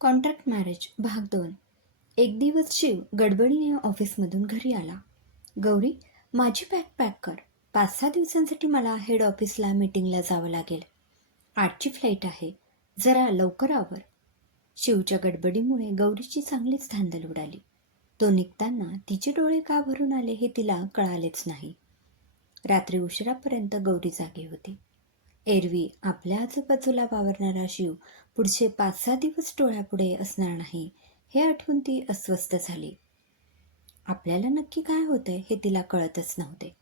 Contract marriage भाग दोन. एक दिवस शिव गडबडीने ऑफिसमधून घरी आला. गौरी माझी पॅक पॅक कर. पाच सहा दिवसांसाठी मला हेड ऑफिसला मीटिंगला जावं लागेल. आठची फ्लाईट आहे. जरा लवकर आवर. शिवच्या गडबडीमुळे गौरीची चांगलीच धांदल उडाली. तो निघताना तिचे डोळे का भरून आले हे तिला कळालेच नाही. रात्री उशिरापर्यंत गौरी जागी होती. एरवी आपल्या आजूबाजूला वावरणारा शिव पुढचे पाच सहा दिवस डोळ्यापुढे असणार नाही हे आठवून ती अस्वस्थ झाली. आपल्याला नक्की काय होतंय हे तिला कळतच नव्हते.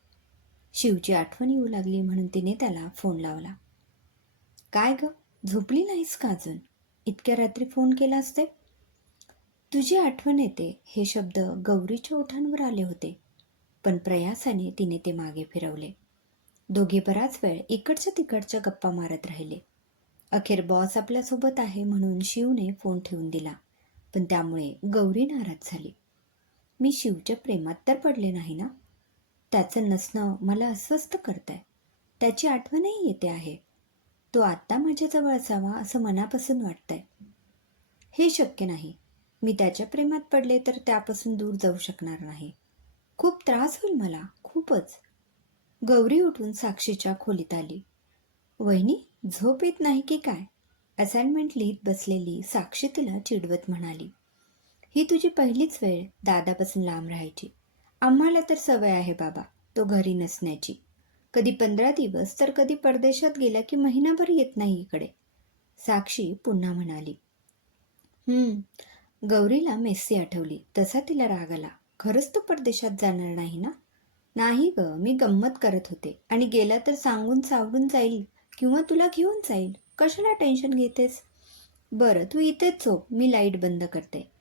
शिवची आठवण येऊ लागली म्हणून तिने त्याला फोन लावला. काय ग झोपली नाहीस का अजून? इतक्या रात्री फोन केला असते? तुझी आठवण येते हे शब्द गौरीच्या ओठांवर आले होते. पण प्रयासाने तिने ते मागे फिरवले. दोघे बराच वेळ इकडच्या तिकडच्या गप्पा मारत राहिले. अखेर बॉस आपल्यासोबत आहे म्हणून शिवने फोन ठेवून दिला. पण त्यामुळे गौरी नाराज झाली. मी शिवच्या प्रेमात तर पडले नाही ना? त्याचं नसणं मला अस्वस्थ करतंय. त्याची आठवणही येते आहे. तो आत्ता माझ्याजवळ असावा असं मनापासून वाटतंय. हे शक्य नाही. मी त्याच्या प्रेमात पडले तर त्यापासून दूर जाऊ शकणार नाही. खूप त्रास होईल मला. खूपच. गौरी उठून साक्षीच्या खोलीत आली. वहिनी झोप येत नाही की काय? असाइनमेंट लिहित बसलेली साक्षी तिला चिडवत म्हणाली. ही तुझी पहिलीच वेळ दादापासून लांब राहायची. आम्हाला तर सवय आहे बाबा तो घरी नसण्याची. कधी पंधरा दिवस तर कधी परदेशात गेला की महिनाभर येत नाही इकडे. साक्षी पुन्हा म्हणाली. हम्म. गौरीला मेस्सी आठवली. तसा तिला राग आला. खरंच तो परदेशात जाणार नाही ना? नाही ग मी गंमत करत होते. आणि गेला तर सांगून सावरून जाईल किंवा तुला घेऊन जाईल. कशाला टेन्शन घेतेस? बरं तू इथेच झोप मी लाइट बंद करते.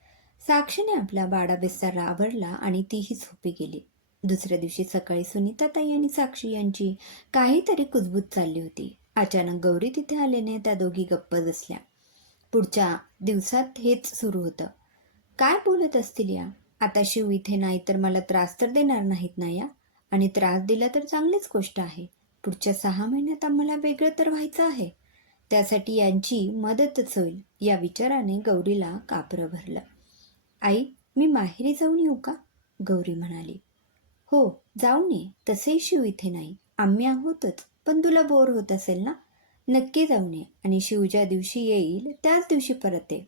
साक्षीने आपला बाडा बिस्तारा आवरला आणि तीही झोपी गेली. दुसऱ्या दिवशी सकाळी सुनीताताई आणि साक्षी यांची काहीतरी कुजबूज चालली होती. अचानक गौरी तिथे आल्याने त्या दोघी गप्प बसल्या. पुढच्या दिवसात हेच सुरू होतं. काय बोलत असतील या? आता शिव इथे नाही तर मला त्रास तर देणार नाहीत ना या? आणि त्रास दिला तर चांगलीच गोष्ट आहे. पुढच्या सहा महिन्यात आम्हाला वेगळं तर व्हायचं आहे. त्यासाठी यांची मदतच होईल या विचाराने गौरीला कापरं भरलं. आई मी माहेरी जाऊन येऊ का? गौरी म्हणाली. हो जाऊन ये. तसेही शिव इथे नाही. आम्ही आहोतच. पण तुला बोर होत असेल ना? नक्की जाऊन ये आणि शिव ज्या दिवशी येईल त्याच दिवशी परत ये.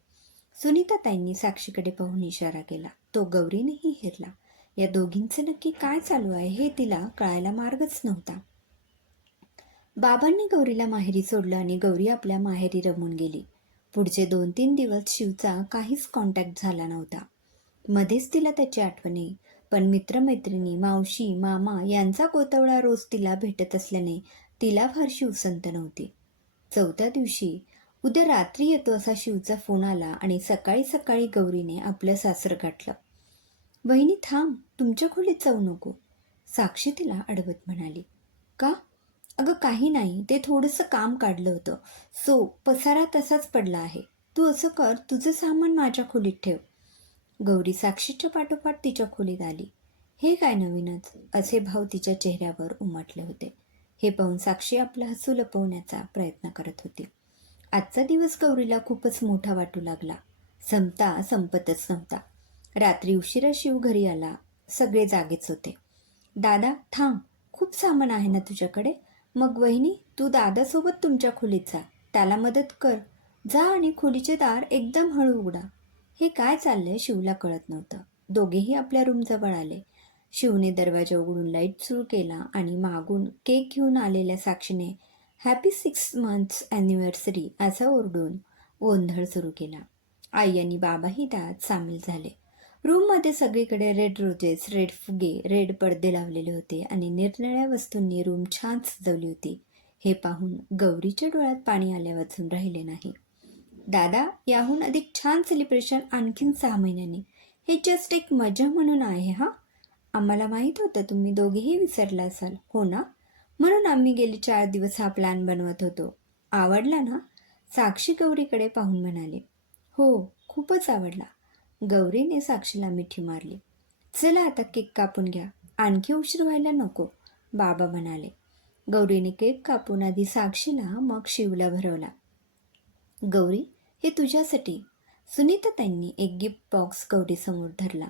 सुनीता ताईंनी साक्षीकडे पाहून इशारा केला. तो गौरीनेही हेरला. या दोघींचं नक्की काय चालू आहे हे तिला कळायला मार्गच नव्हता. बाबांनी गौरीला माहेरी सोडलं आणि गौरी आपल्या माहेरी रमून गेली. पुढचे दोन तीन दिवस शिवचा काहीच कॉन्टॅक्ट झाला नव्हता. मध्येच तिला त्याची आठवण येई. पण मित्रमैत्रिणी मावशी मामा यांचा कोतवळा रोज तिला भेटत असल्याने तिला फारशी उसंत नव्हती. चौथ्या दिवशी उद्या रात्री येतो असा शिवचा फोन आला आणि सकाळी सकाळी गौरीने आपलं सासर गाठलं. वहिनी थांब. तुमच्या खोलीत जाऊ नको. साक्षी तिला अडवत म्हणाली. का? अगं काही नाही. ते थोडंसं काम काढलं होतं. सो पसारा तसाच पडला आहे. तू असं कर. तुझं सामान माझ्या खोलीत ठेव. गौरी साक्षीच्या पाठोपाठ तिच्या खोलीत आली. हे काय नवीनच? असे भाव तिच्या चेहऱ्यावर उमटले होते. हे पाहून साक्षी आपला हसू लपवण्याचा प्रयत्न करत होती. आजचा दिवस गौरीला खूपच मोठा वाटू लागला. संपता संपतच नव्हता रात्री उशिरा शिव घरी आला. सगळे जागेच होते. दादा थांब. खूप सामान आहे ना तुझ्याकडे? मग वहिनी तू दादासोबत तुमच्या खोलीत जा. त्याला मदत कर. जा आणि खोलीचे दार एकदम हळू उघडा. हे काय चाललंय? शिवला कळत नव्हतं. दोघेही आपल्या रूमजवळ आले. शिवने दरवाजा उघडून लाइट सुरू केला आणि मागून केक घेऊन आलेल्या साक्षीने हॅपी सिक्स मंथ्स ॲनिव्हर्सरी असा ओरडून गोंधळ सुरू केला. आई आणि बाबाही त्यात सामील झाले. रूममध्ये सगळीकडे रेड रोजेस रेड फुगे रेड पडदे लावलेले होते आणि निरनिळ्या वस्तूंनी रूम छान सजवली होती. हे पाहून गौरीच्या डोळ्यात पाणी आल्या वाचून राहिले नाही. दादा याहून अधिक छान सेलिब्रेशन आणखीन सहा महिन्यांनी. हे जस्ट एक मजा म्हणून आहे हा? आम्हाला माहीत होतं तुम्ही दोघेही विसरला असाल हो ना? म्हणून आम्ही गेले चार दिवस हा प्लॅन बनवत होतो. आवडला ना? साक्षी गौरीकडे पाहून म्हणाले. हो खूपच आवडला. गौरीने साक्षीला मिठी मारली. चला आता केक कापून घ्या. आणखी उशीर व्हायला नको बाबा म्हणाले. गौरीने केक कापून आधी साक्षीला मग शिवला भरवला. गौरी हे तुझ्यासाठी. सुनीता त्यांनी एक गिफ्ट बॉक्स गौरीसमोर धरला.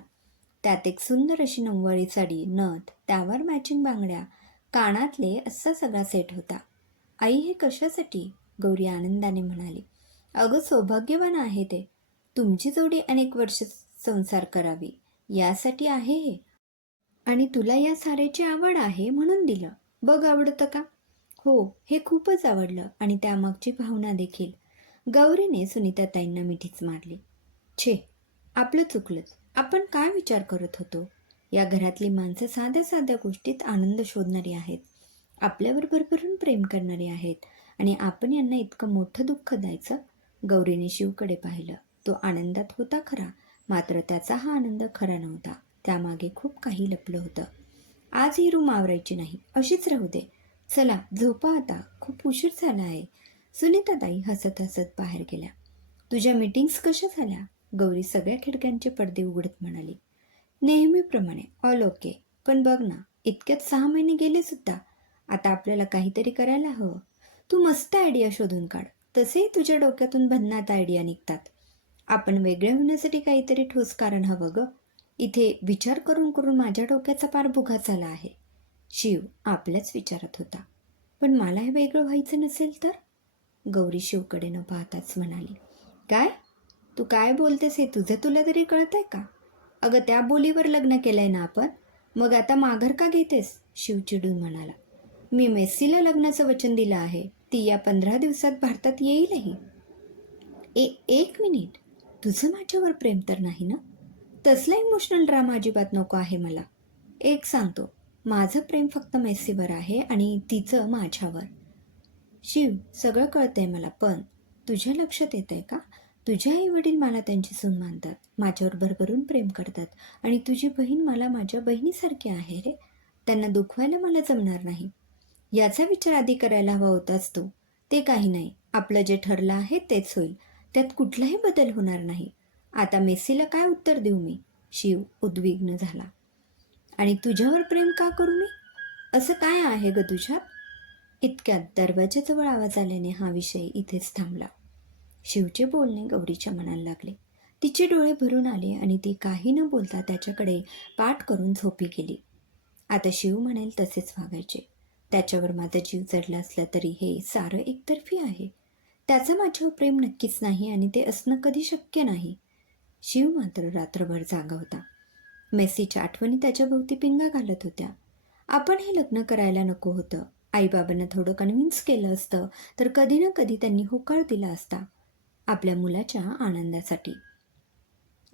त्यात एक सुंदर अशी नऊवारी साडी नथ त्यावर मॅचिंग बांगड्या कानातले असा सगळा सेट होता. आई हे कशासाठी? गौरी आनंदाने म्हणाली. अगं सौभाग्यवान आहे ते. तुमची जोडी अनेक वर्ष संसार करावी यासाठी आहे हे. आणि तुला या साऱ्याची आवड आहे म्हणून दिलं. बघ आवडतं का? हो हे खूपच आवडलं आणि त्यामागची भावना देखील. गौरीने सुनीताताईंना मिठीच मारली. छे आपलं चुकलंच. आपण काय विचार करत होतो? या घरातली माणसं साध्या साध्या गोष्टीत आनंद शोधणारी आहेत. आपल्यावर भरभरून प्रेम करणारी आहेत. आणि आपण यांना इतकं मोठं दुःख द्यायचं? गौरीने शिवकडे पाहिलं. तो आनंदात होता खरा. मात्र त्याचा हा आनंद खरा नव्हता. त्यामागे खूप काही लपलं होतं. आज ही रूम आवरायची नाही. अशीच राहू दे. चला झोपा आता. खूप उशीर झाला आहे. सुनीताताई हसत हसत बाहेर गेल्या. तुझ्या मीटिंग्स कशा झाल्या? गौरी सगळ्या खिडक्यांचे पडदे उघडत म्हणाली. नेहमीप्रमाणे. ऑल ओके पण बघ ना इतक्यात सहा महिने गेले सुद्धा. आता आपल्याला काहीतरी करायला हवं. तू मस्त आयडिया शोधून काढ. तसेही तुझ्या डोक्यातून भन्नात आयडिया निघतात. आपण वेगळे होण्यासाठी काहीतरी ठोस कारण हवं ग. इथे विचार करून करून माझ्या डोक्याचा पार भुगा झाला आहे. शिव आपल्याच विचारात होता. पण मला हे वेगळं व्हायचं नसेल तर? गौरी शिवकडे न पाहताच म्हणाली. काय? तू काय बोलतेस हे तुझं तुला तरी कळत आहे का? अगं त्या बोलीवर लग्न केलं आहे ना आपण? मग आता माघार का घेतेस? शिव चिडून म्हणाला. मी मेस्सीला लग्नाचं वचन दिलं आहे. ती या पंधरा दिवसात भारतात येईलही. ए एक मिनिट. तुझं माझ्यावर प्रेम तर नाही ना? तसला इमोशनल ड्रामा अजिबात नको आहे मला. एक सांगतो माझं प्रेम फक्त मेस्सीवर आहे आणि तिचं माझ्यावर. शिव सगळं कळतंय मला पण तुझ्या लक्षात येत आहे का? तुझे आई वडील मला त्यांची सून मानतात माझ्यावर भरभरून प्रेम करतात आणि तुझी बहीण मला माझ्या बहिणीसारखी आहे रे. त्यांना दुखवायला मला जमणार नाही. याचा विचार आधी करायला हवा होताच तू. ते काही नाही. आपलं जे ठरलं आहे तेच होईल. त्यात कुठलाही बदल होणार नाही. आता मेसीला काय उत्तर देऊ मी? शिव उद्विग्न झाला. आणि तुझ्यावर प्रेम का करू मी असं काय आहे ग तुझ्यात? इतक्यात दरवाजाजवळ आवाज आल्याने हा विषय इथेच थांबला. शिवचे बोलणे गौरीच्या मनाला लागले. तिचे डोळे भरून आले आणि ती काही न बोलता त्याच्याकडे पाठ करून झोपी गेली. आता शिव म्हणेल तसेच वागायचे. त्याच्यावर माझा जीव चढला असला तरी हे सारं एकतर्फी आहे. त्याचं माझ्यावर प्रेम नक्कीच नाही आणि ते असणं कधी शक्य नाही. शिव मात्र रात्रभर जागा होता. मेस्सीच्या आठवणी त्याच्याभोवती पिंगा घालत होत्या. आपण हे लग्न करायला नको होतं. आईबाबांना थोडं कन्व्हिन्स केलं असतं तर कधी ना कधी त्यांनी होकार दिला असता आपल्या मुलाच्या आनंदासाठी.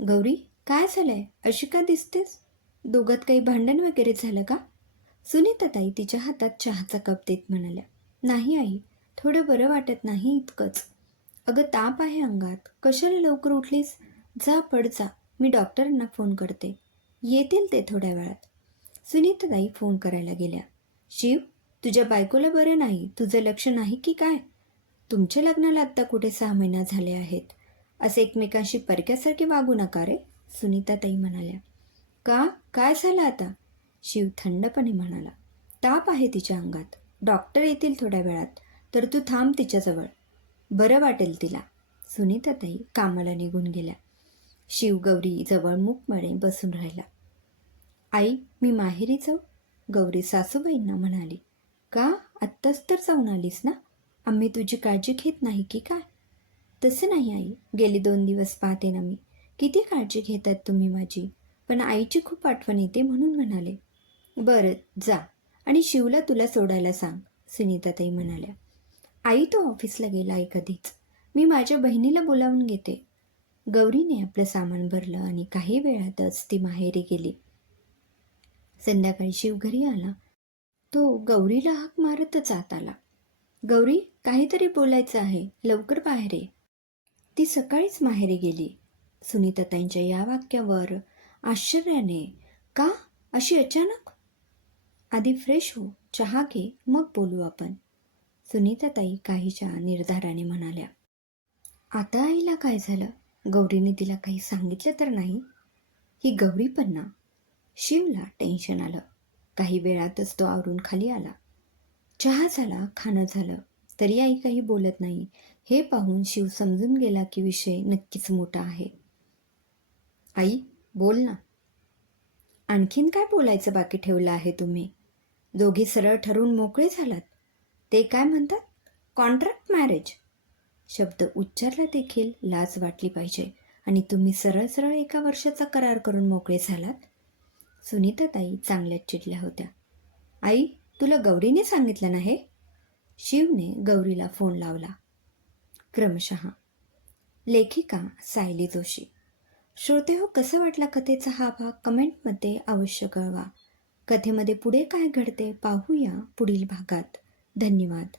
गौरी काय झालंय? अशी का दिसतेस? दोघात काही भांडण वगैरे झालं का? सुनीताताई तिच्या हातात चहाचा कप देत म्हणाल्या. नाही आई. थोडं बरं वाटत नाही इतकंच. अगं ताप आहे अंगात. कशाला लवकर उठलीस? जा पड जा. मी डॉक्टरांना फोन करते. येतील ते थोड्या वेळात. सुनीताताई फोन करायला गेल्या. शिव तुझ्या बायकोला बरं नाही. तुझं लक्ष नाही की काय? तुमच्या लग्नाला आत्ता कुठे सहा महिना झाले आहेत? असे एकमेकांशी परक्यासारखे वागू नका रे सुनीताताई म्हणाल्या. का? काय झालं आता? शिव थंडपणे म्हणाला. ताप आहे तिच्या अंगात. डॉक्टर येतील थोड्या वेळात. तर तू थांब तिच्याजवळ. बरं वाटेल तिला. सुनीताताई कामाला निघून गेल्या. शिवगौरी जवळ मुकमळे बसून राहिला. आई मी माहेरी जाऊ? गौरी सासूबाईंना म्हणाली. का? आत्ताच तर जाऊन आलीस ना? आम्ही तुझी काळजी घेत नाही की काय? तसं नाही आई. गेली दोन दिवस पाहते ना मी. किती काळजी घेतात तुम्ही माझी? पण आईची खूप आठवण येते म्हणून म्हणाले. बरं जा आणि शिवला तुला सोडायला सांग सुनीताताई म्हणाल्या. आई तो ऑफिसला गेला आहे कधीच. मी माझ्या बहिणीला बोलावून घेते. गौरीने आपलं सामान भरलं आणि काही वेळातच ती माहेरी गेली. संध्याकाळी शिव घरी आला. तो गौरीला हाक मारतच जात आला. गौरी काहीतरी बोलायचं आहे. लवकर बाहेर ये. ती सकाळीच माहेरी गेली. सुनीताताईंच्या या वाक्यावर आश्चर्याने का? अशी अचानक? आधी फ्रेश हो. चहा घे. मग बोलू आपण. सुनीताताई काहीच्या निर्धाराने म्हणाल्या आता आईला काय झालं? गौरीने तिला काही सांगितलं तर नाही? ही गौरी पण ना शिवला टेन्शन आलं. काही वेळातच तो आवरून खाली आला. चहा झाला खाणं झालं. तरी आई काही बोलत नाही. हे पाहून शिव समजून गेला की विषय नक्कीच मोठा आहे. आई बोल ना. आणखीन काय बोलायचं बाकी ठेवलं आहे तुम्ही? दोघी सरळ ठरवून मोकळे झालात? ते काय म्हणतात? कॉन्ट्रॅक्ट मॅरेज शब्द उच्चारला देखील लाज वाटली पाहिजे. आणि तुम्ही सरळ सरळ एका वर्षाचा करार करून मोकळे झालात? सुनीता ताई चांगल्याच चिडल्या होत्या. आई तुला गौरीने सांगितलं ना हे? शिवने गौरीला फोन लावला. क्रमशः. लेखिका सायली जोशी. श्रोते हो कसा वाटला कथेचा हा भाग? कमेंटमध्ये अवश्य कळवा. कथेमध्ये पुढे काय घडते पाहूया पुढील भागात. धन्यवाद.